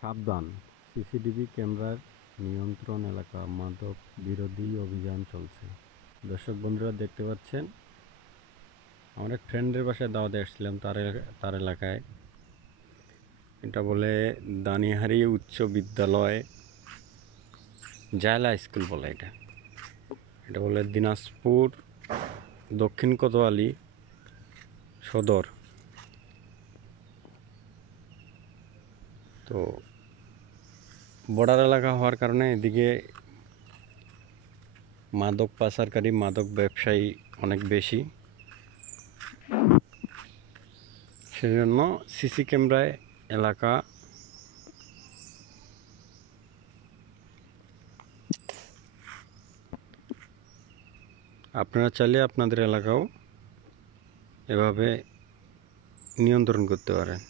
সাবধান, সিসিটিভি ক্যামেরার নিয়ন্ত্রণ এলাকা, মাদক বিরোধী অভিযান চলছে। দর্শক বন্ধুরা দেখতে পাচ্ছেন, আমার এক ফ্রেন্ডের বাসায় দাওয়াতে আসছিলাম তার এলাকায়। এটা বলে দানিহারি উচ্চ বিদ্যালয়, জায়লা স্কুল বলে। এটা বলে দিনাজপুর দক্ষিণ কোতোয়ালি সদর। তো বর্ডার এলাকা হওয়ার কারণে এদিকে মাদক পাচারকারী, মাদক ব্যবসায়ী অনেক বেশি। সেজন্য সিসি ক্যামেরায় এলাকা আপনারা চাইলে আপনাদের এলাকাও এভাবে নিয়ন্ত্রণ করতে পারেন।